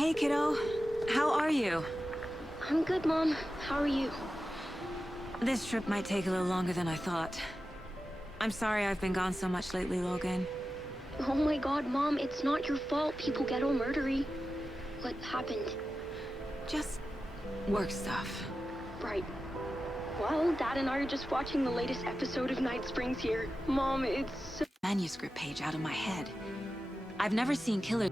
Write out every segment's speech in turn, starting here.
Hey, kiddo. How are you? I'm good, Mom. How are you? This trip might take a little longer than I thought. I'm sorry I've been gone so much lately, Logan. Oh my god, Mom, it's not your fault people get all murdery. What happened? Just work stuff. Right. Well, Dad and I are just watching the latest episode of Night Springs here. Mom, it's... Manuscript page out of my head. I've never seen killers.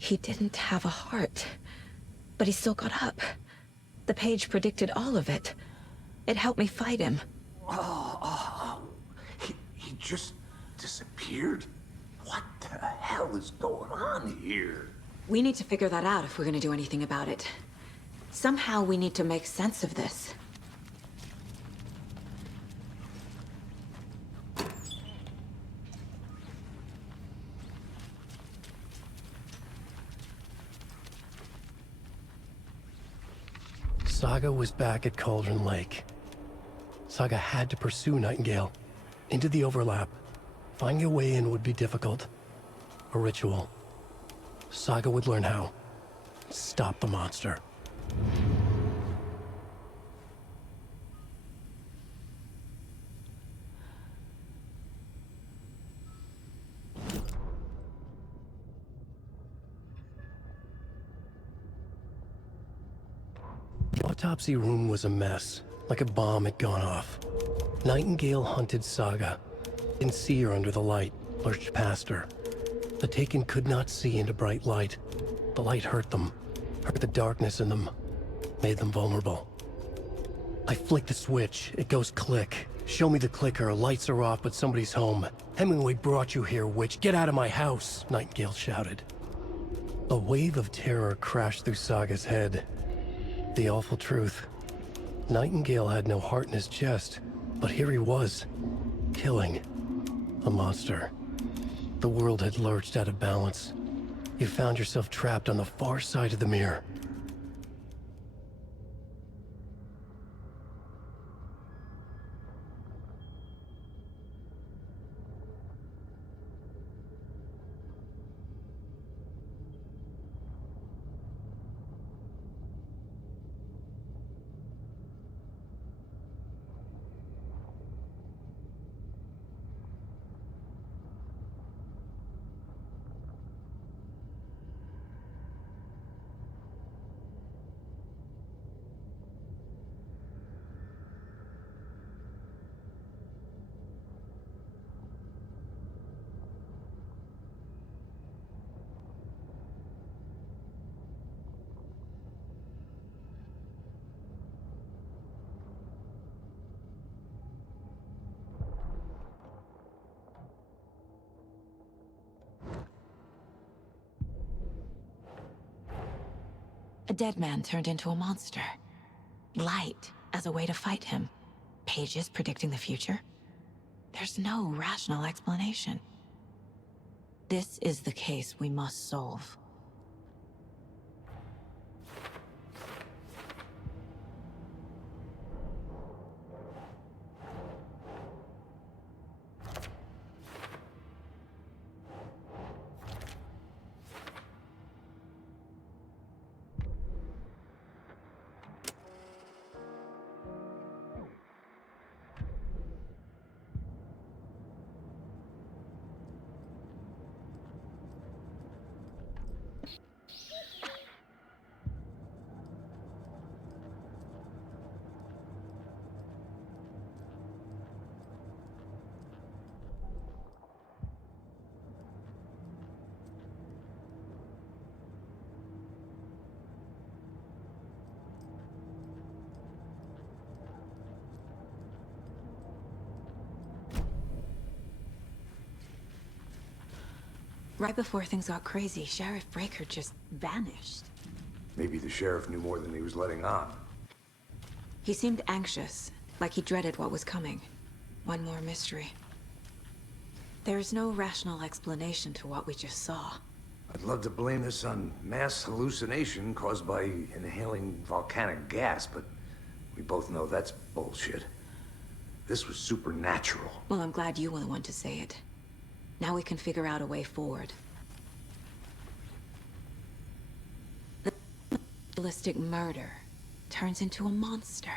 He didn't have a heart, but he still got up. The page predicted all of it. It helped me fight him. He just disappeared? What the hell is going on here? We need to figure that out if we're gonna do anything about it. Somehow we need to make sense of this. Saga was back at Cauldron Lake. Saga had to pursue Nightingale. Into the overlap. Finding a way in would be difficult. A ritual. Saga would learn how. Stop the monster. The autopsy room was a mess, like a bomb had gone off. Nightingale hunted Saga. Didn't see her under the light, lurched past her. The Taken could not see into bright light. The light hurt them, hurt the darkness in them, made them vulnerable. I flick the switch, it goes click. Show me the clicker, lights are off, but somebody's home. Hemingway brought you here, witch. Get out of my house, Nightingale shouted. A wave of terror crashed through Saga's head. The awful truth. Nightingale had no heart in his chest, but here he was, killing a monster. The world had lurched out of balance. You found yourself trapped on the far side of the mirror. A dead man turned into a monster. Light as a way to fight him. Pages predicting the future. There's no rational explanation. This is the case we must solve. Right before things got crazy, Sheriff Breaker just vanished. Maybe the sheriff knew more than he was letting on. He seemed anxious, like he dreaded what was coming. One more mystery. There's no rational explanation to what we just saw. I'd love to blame this on mass hallucination caused by inhaling volcanic gas, but we both know that's bullshit. This was supernatural. Well, I'm glad you were the one to say it. Now we can figure out a way forward. The realistic murder turns into a monster.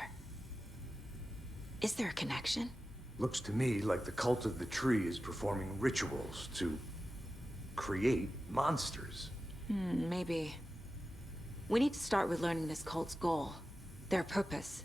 Is there a connection? Looks to me like the cult of the tree is performing rituals to create monsters. Maybe. We need to start with learning this cult's goal. Their purpose.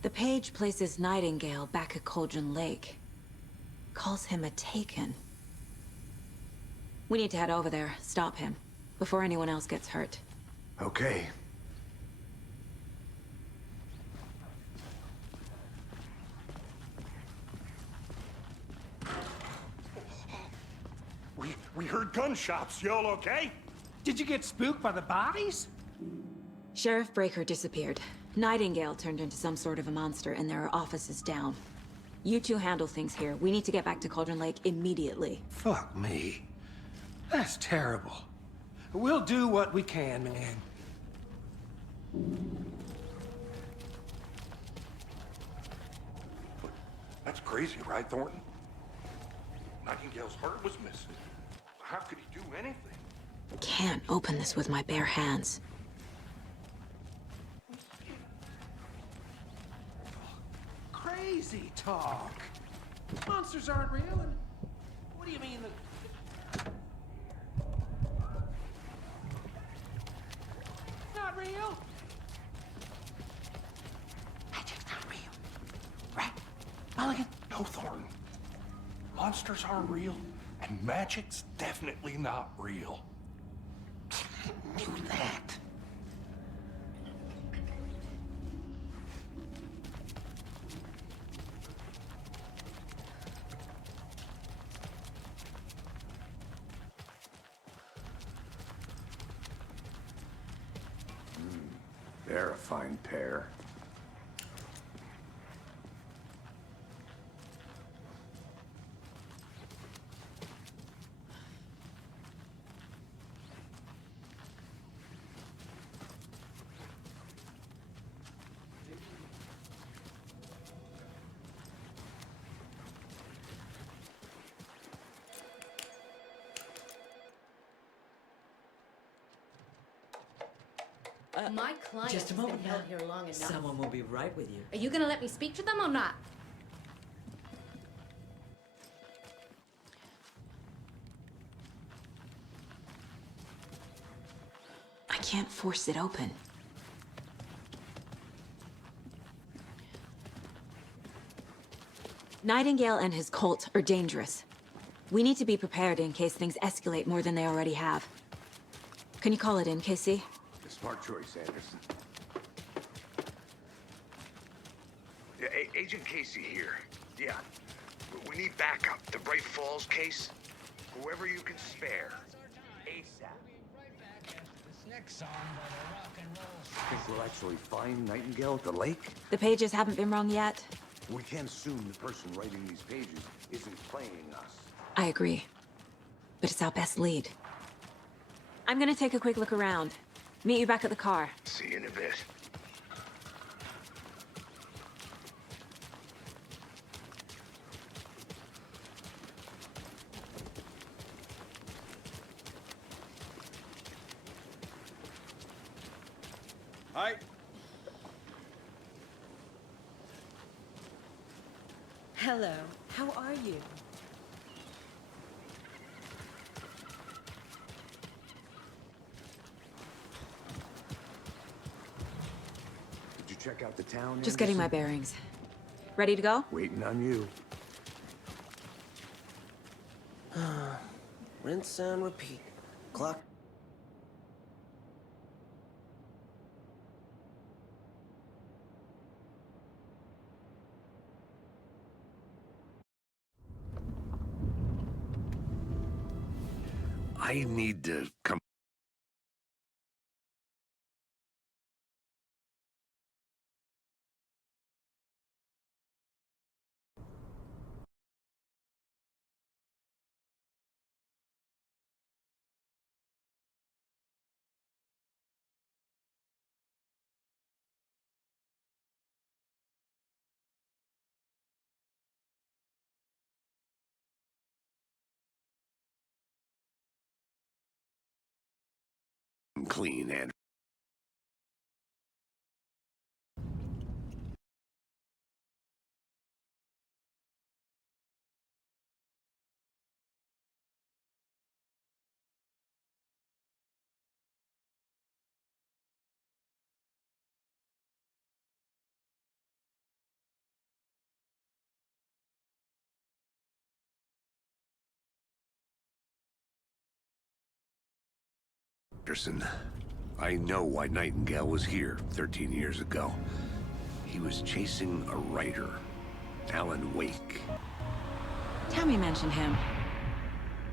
The page places Nightingale back at Cauldron Lake. Calls him a Taken. We need to head over there, stop him, before anyone else gets hurt. Okay. We heard gunshots. Y'all okay? Did you get spooked by the bodies? Sheriff Breaker disappeared. Nightingale turned into some sort of a monster, and there are offices down. You two handle things here. We need to get back to Cauldron Lake immediately. Fuck me. That's terrible. We'll do what we can, man. That's crazy, right, Thornton? Nightingale's heart was missing. How could he do anything? Can't open this with my bare hands. Crazy talk. Monsters aren't real, and what do you mean not real? Magic's not real. Right, Mulligan? No, Thornton. Monsters aren't real, and magic's definitely not real. Knew that. They're a fine pair. My client Just a has been moment held now. here long enough. Someone will be right with you. Are you gonna let me speak to them or not? I can't force it open. Nightingale and his cult are dangerous. We need to be prepared in case things escalate more than they already have. Can you call it in, Casey? A smart choice, Anderson. Yeah, Agent Casey here. Yeah. We need backup. The Bright Falls case. Whoever you can spare. ASAP. Think we'll actually find Nightingale at the lake? The pages haven't been wrong yet. We can't assume the person writing these pages isn't playing us. I agree. But it's our best lead. I'm gonna take a quick look around. Meet you back at the car. See you in a bit. Hi. Hello, how are you? Did you check out the town? Just getting my Anderson? bearings. Ready to go? Waiting on you. Rinse and repeat. Clock. I need to come. Clean and Anderson. I know why Nightingale was here 13 years ago. He was chasing a writer, Alan Wake. Tammy mentioned him.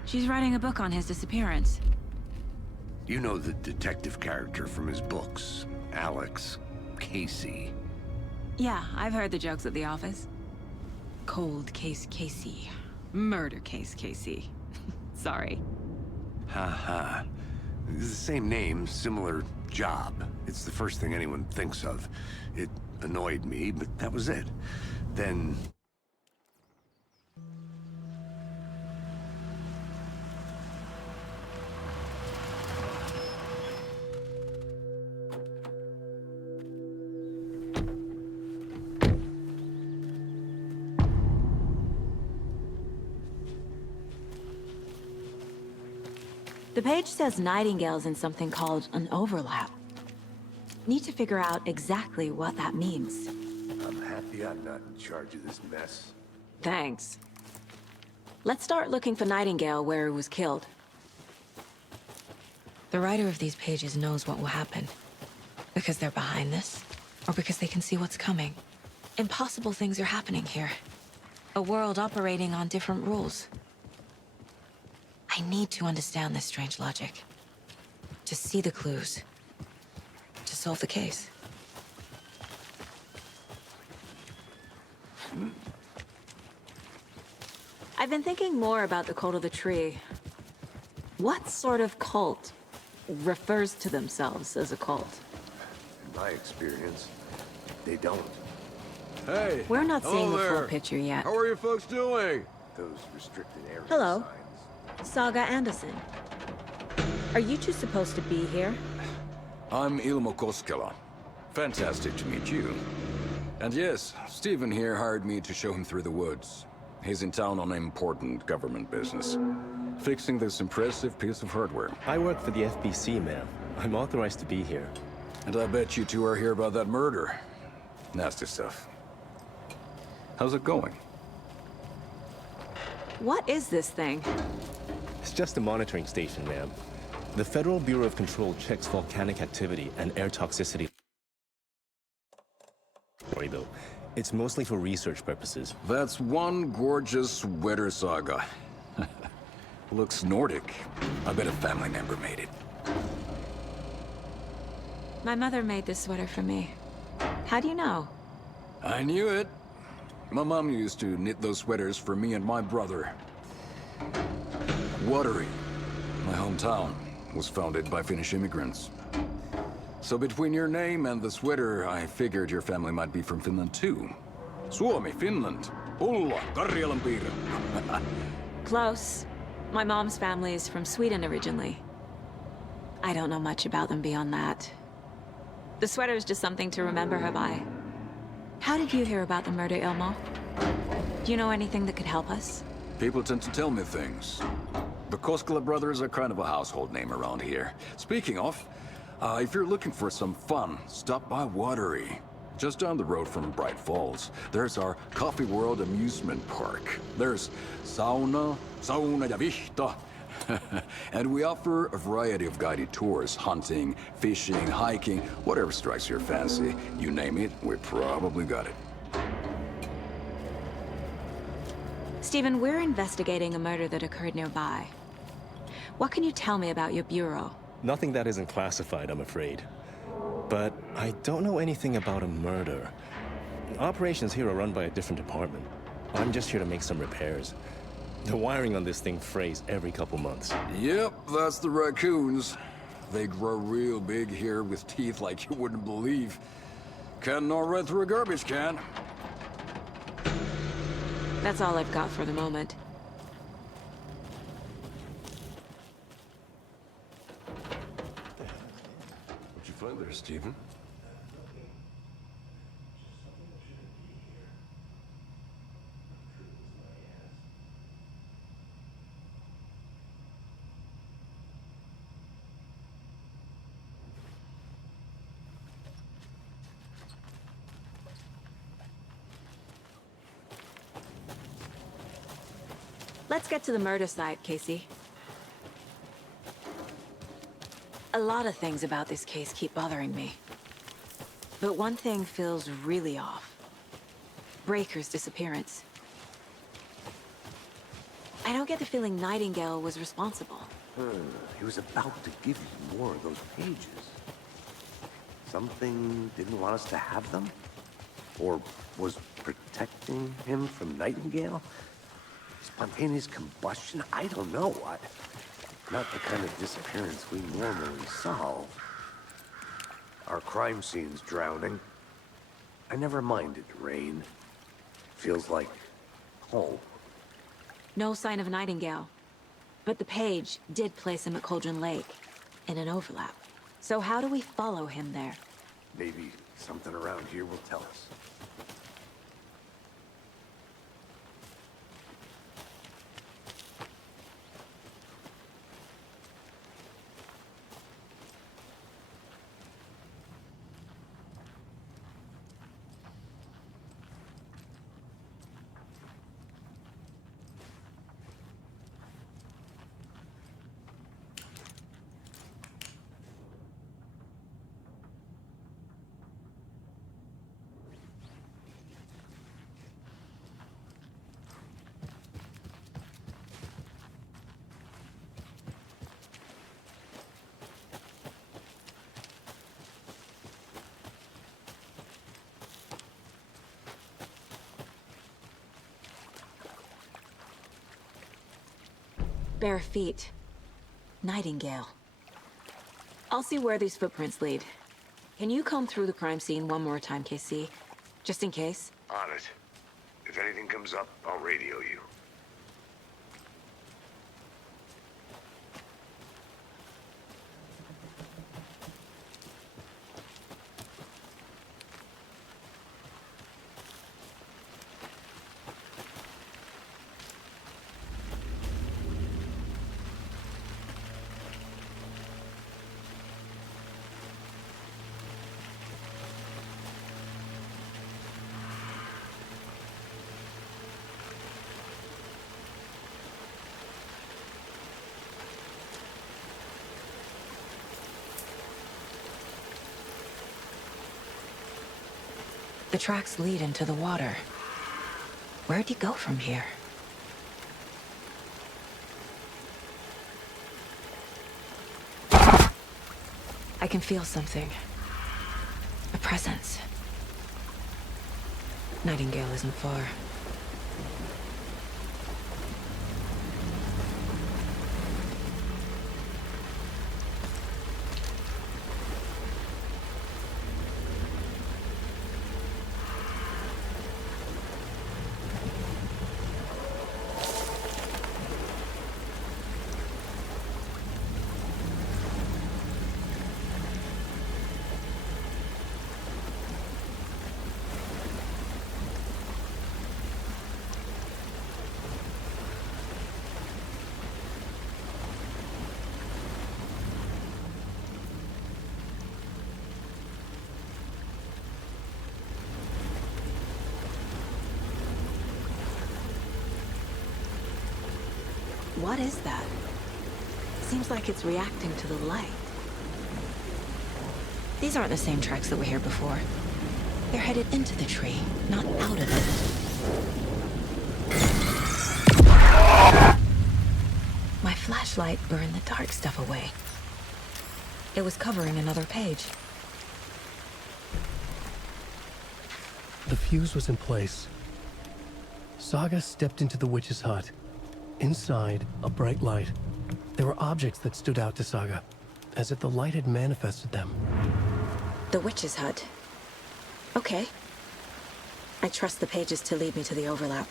She's writing a book on his disappearance. You know the detective character from his books, Alex Casey. Yeah, I've heard the jokes at the office. Cold case Casey. Murder case Casey. Sorry. Ha. It's the same name, similar job. It's the first thing anyone thinks of. It annoyed me, but that was it. Then... The page says Nightingale's in something called an overlap. Need to figure out exactly what that means. I'm happy I'm not in charge of this mess. Thanks. Let's start looking for Nightingale where he was killed. The writer of these pages knows what will happen. Because they're behind this, or because they can see what's coming. Impossible things are happening here. A world operating on different rules. I need to understand this strange logic. To see the clues. To solve the case. I've been thinking more about the cult of the tree. What sort of cult refers to themselves as a cult? In my experience, they don't. Hey! We're not seeing the there. full picture yet. How are you folks doing? Those restricted area Hello. signs. Saga Anderson. Are you two supposed to be here? I'm Ilmo Koskela. Fantastic to meet you. And yes, Stephen here hired me to show him through the woods. He's in town on important government business. Fixing this impressive piece of hardware. I work for the FBC, ma'am. I'm authorized to be here. And I bet you two are here about that murder. Nasty stuff. How's it going? What is this thing? It's just a monitoring station, ma'am. The Federal Bureau of Control checks volcanic activity and air toxicity. Sorry, though. It's mostly for research purposes. That's one gorgeous sweater, Saga. Looks Nordic. I bet a family member made it. My mother made this sweater for me. How do you know? I knew it. My mom used to knit those sweaters for me and my brother. Watery, my hometown, was founded by Finnish immigrants. So between your name and the sweater, I figured your family might be from Finland too. Suomi, Finland. Pulla, Karjalanpiirre. Close. My mom's family is from Sweden originally. I don't know much about them beyond that. The sweater is just something to remember her by. How did you hear about the murder, Ilmo? Do you know anything that could help us? People tend to tell me things. The Koskela brothers are kind of a household name around here. Speaking of, if you're looking for some fun, stop by Watery. Just down the road from Bright Falls, there's our Coffee World amusement park. There's sauna ja vihta. And we offer a variety of guided tours, hunting, fishing, hiking, whatever strikes your fancy. You name it, we probably got it. Stephen, we're investigating a murder that occurred nearby. What can you tell me about your bureau? Nothing that isn't classified, I'm afraid. But I don't know anything about a murder. Operations here are run by a different department. I'm just here to make some repairs. The wiring on this thing frays every couple months. Yep, that's the raccoons. They grow real big here with teeth like you wouldn't believe. Can't gnaw right through a garbage can. That's all I've got for the moment. What'd you find there, Stephen? Let's get to the murder site, Casey. A lot of things about this case keep bothering me. But one thing feels really off. Breaker's disappearance. I don't get the feeling Nightingale was responsible. He was about to give you more of those pages. Something didn't want us to have them? Or was protecting him from Nightingale? Spontaneous combustion? I don't know. Not the kind of disappearance we normally solve. Our crime scene's drowning. I never minded rain. Feels like home. No sign of Nightingale. But the page did place him at Cauldron Lake, in an overlap. So how do we follow him there? Maybe something around here will tell us. Bare feet. Nightingale. I'll see where these footprints lead. Can you comb through the crime scene one more time, KC? Just in case? On it. If anything comes up, I'll radio you. The tracks lead into the water. Where'd he go from here? I can feel something. A presence. Nightingale isn't far. What is that? Seems like it's reacting to the light. These aren't the same tracks that were here before. They're headed into the tree, not out of it. My flashlight burned the dark stuff away. It was covering another page. The fuse was in place. Saga stepped into the witch's hut. Inside, a bright light. There were objects that stood out to Saga, as if the light had manifested them. The witch's hut. Okay. I trust the pages to lead me to the overlap.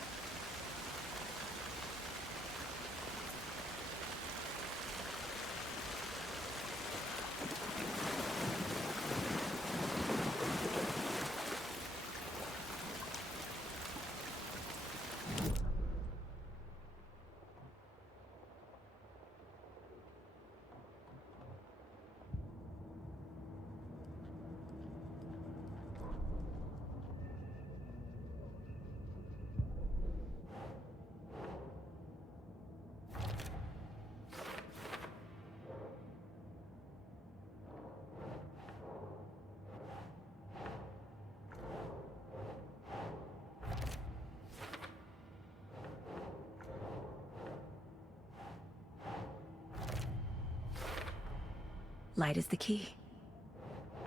Light is the key.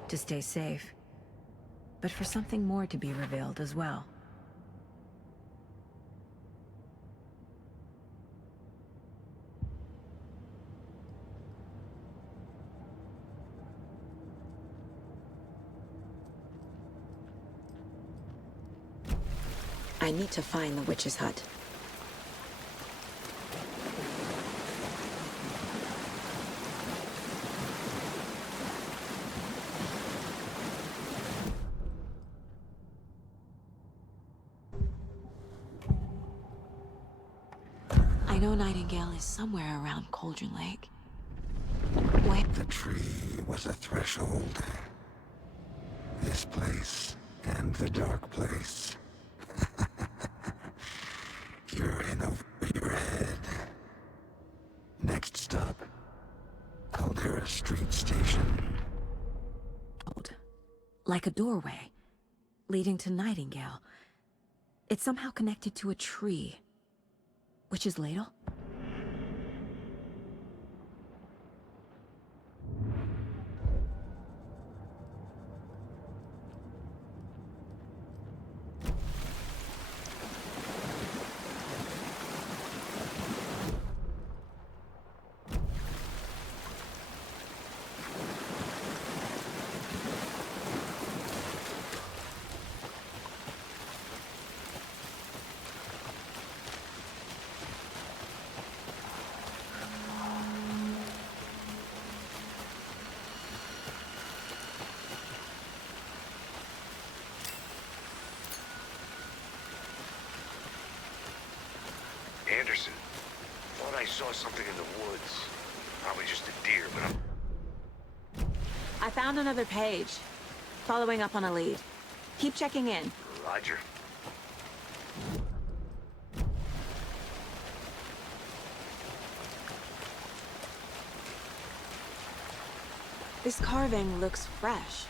To stay safe. But for something more to be revealed as well. I need to find the witch's hut. I know Nightingale is somewhere around Cauldron Lake. Where? The tree was a threshold. This place and the dark place. You're in over your head. Next stop, Caldera Street Station. Like a doorway, leading to Nightingale. It's somehow connected to a tree. Witch's ladle? Anderson, thought I saw something in the woods. Probably just a deer, but I found another page. Following up on a lead. Keep checking in. Roger. This carving looks fresh.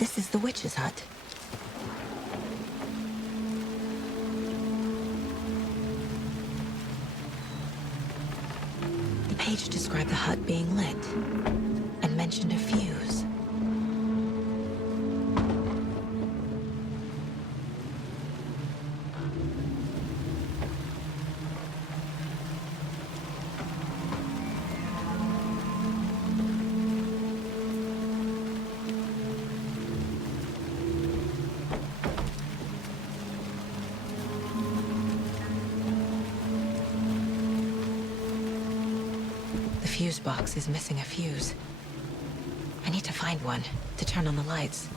This is the witch's hut. The page described the hut being lit and mentioned a fuse. The fuse box is missing a fuse. I need to find one to turn on the lights.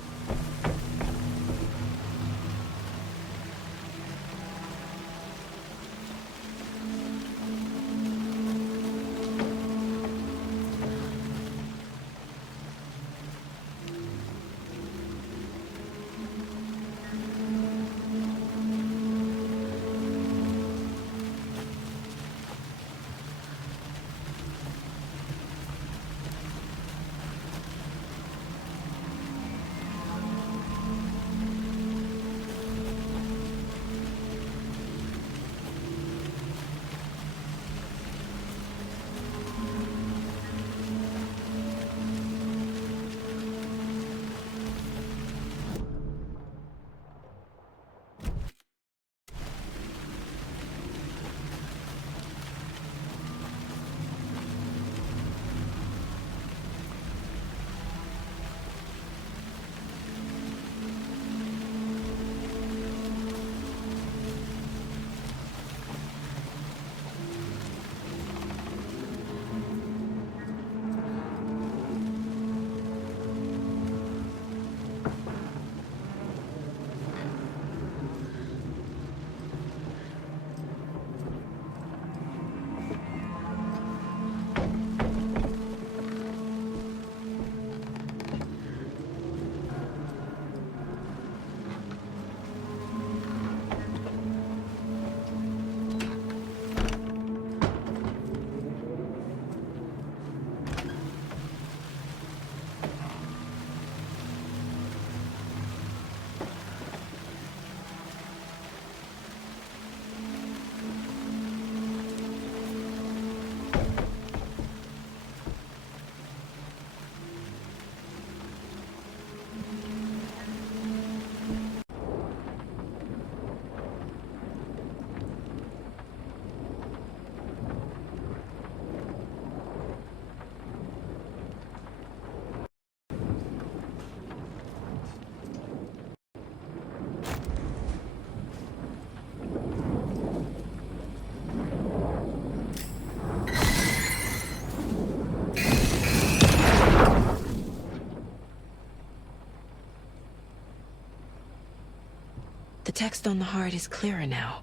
The text on the heart is clearer now.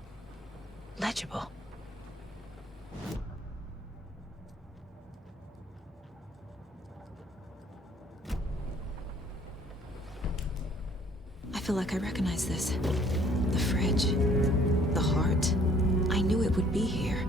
Legible. I feel like I recognize this. The fridge. The heart. I knew it would be here.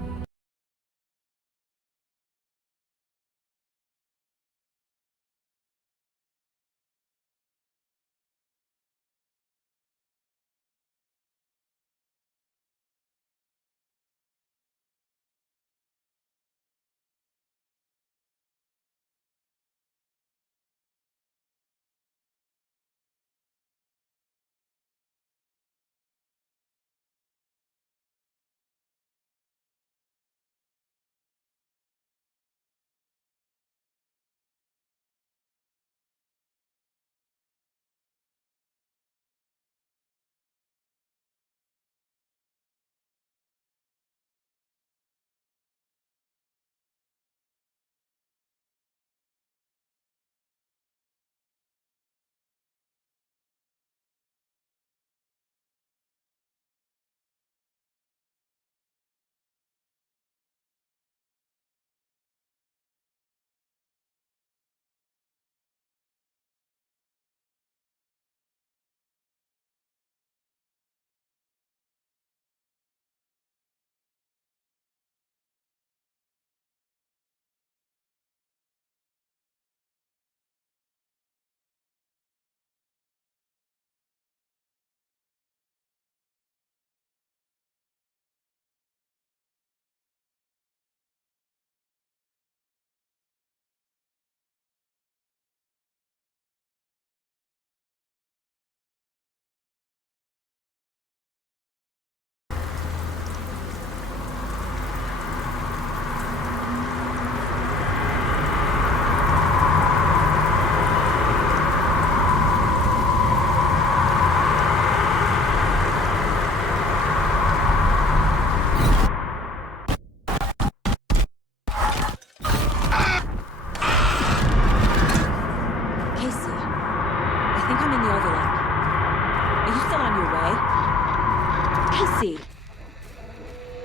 Casey!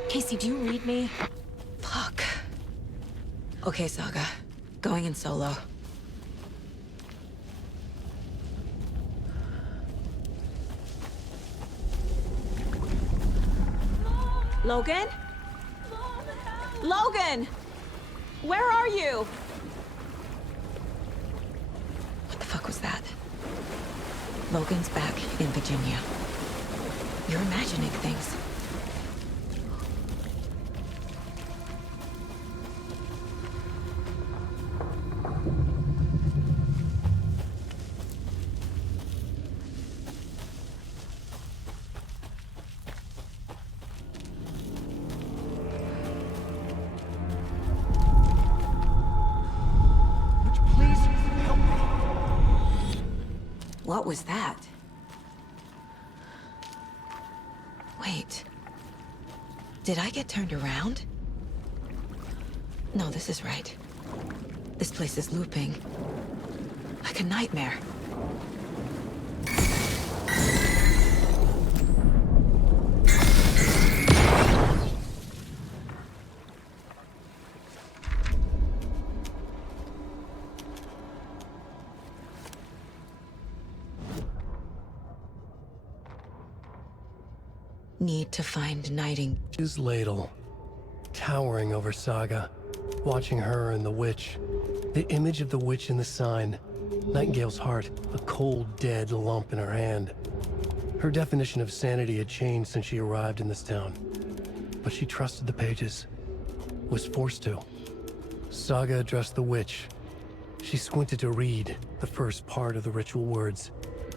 Casey, do you read me? Fuck. Okay, Saga. Going in solo. Logan? Logan! Where are you? What the fuck was that? Logan's back in Virginia. You're imagining things. What was that? Wait. Did I get turned around? No, this is right. This place is looping. Like a nightmare. Need to find Nightingale. His ladle, towering over Saga, watching her and the witch. The image of the witch in the sign. Nightingale's heart, a cold, dead lump in her hand. Her definition of sanity had changed since she arrived in this town. But she trusted the pages. Was forced to. Saga addressed the witch. She squinted to read the first part of the ritual words.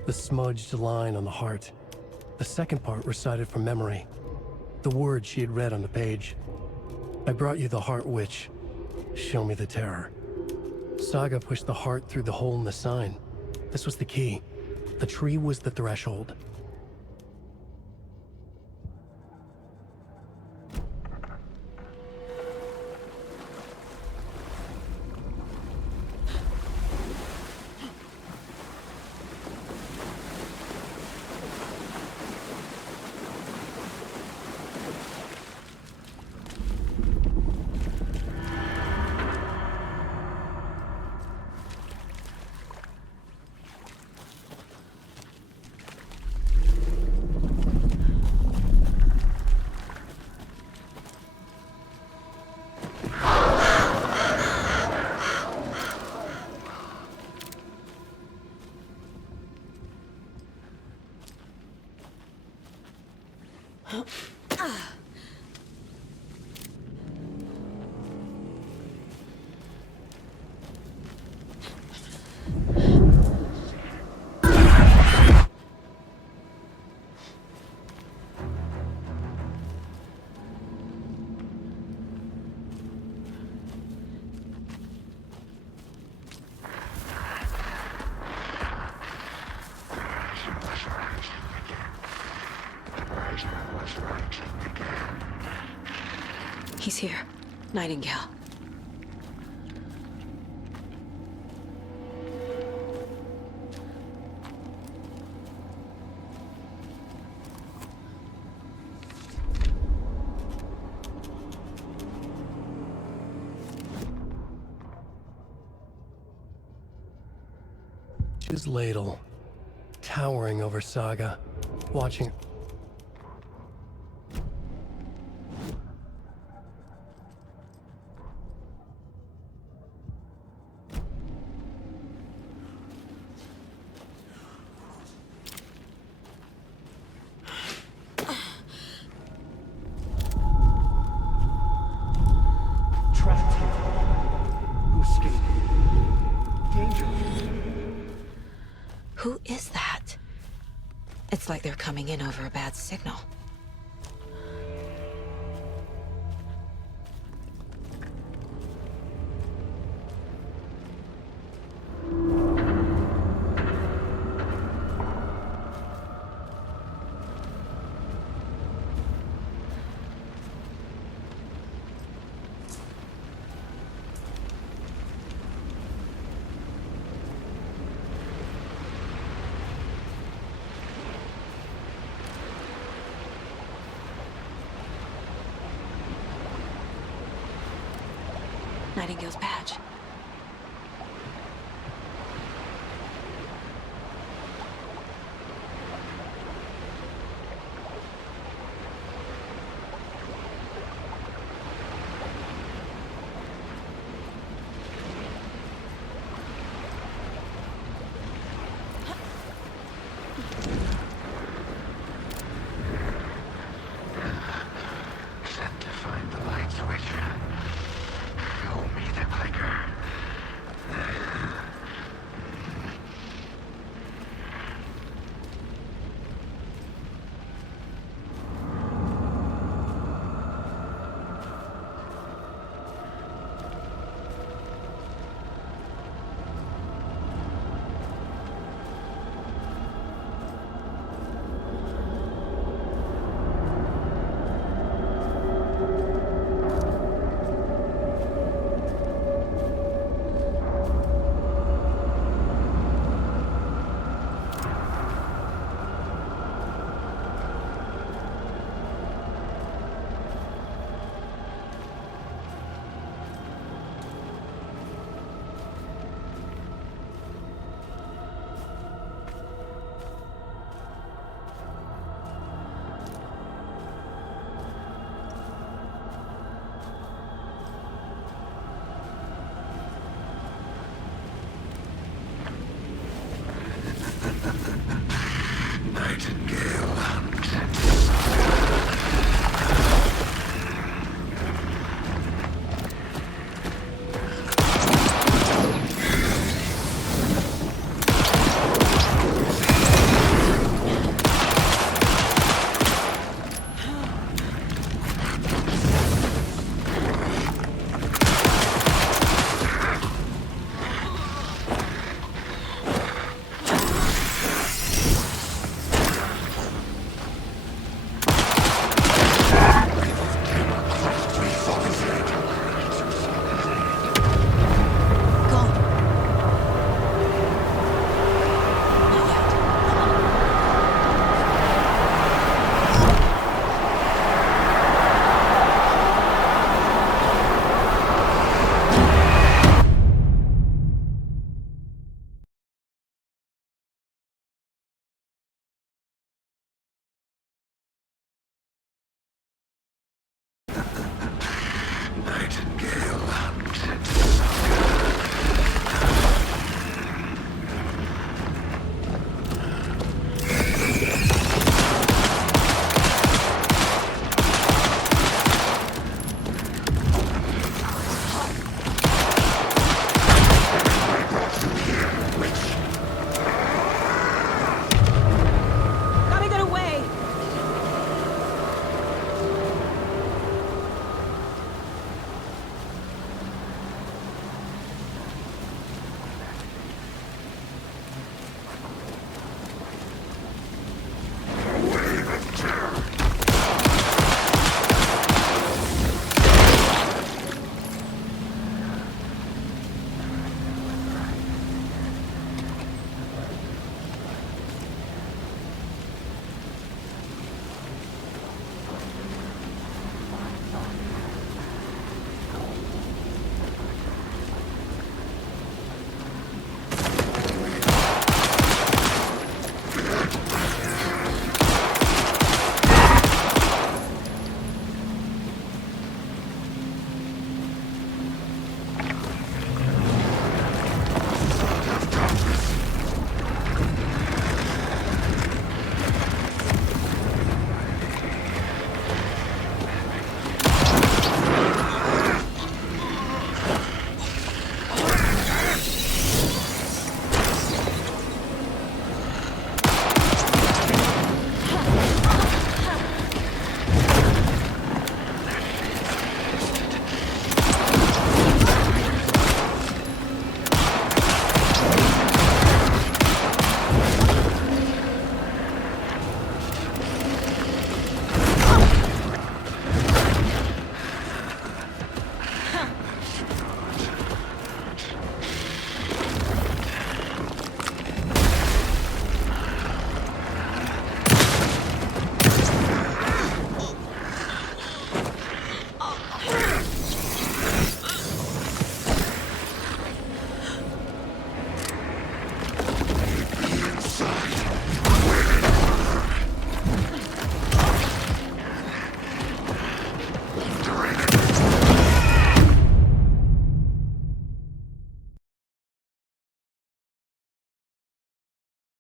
The smudged line on the heart. The second part recited from memory. The words she had read on the page. I brought you the heart, witch. Show me the terror. Saga pushed the heart through the hole in the sign. This was the key. The tree was the threshold. He's here. Nightingale. His ladle, towering over Saga, watching. Who is that? It's like they're coming in over a bad signal. Nightingale's badge.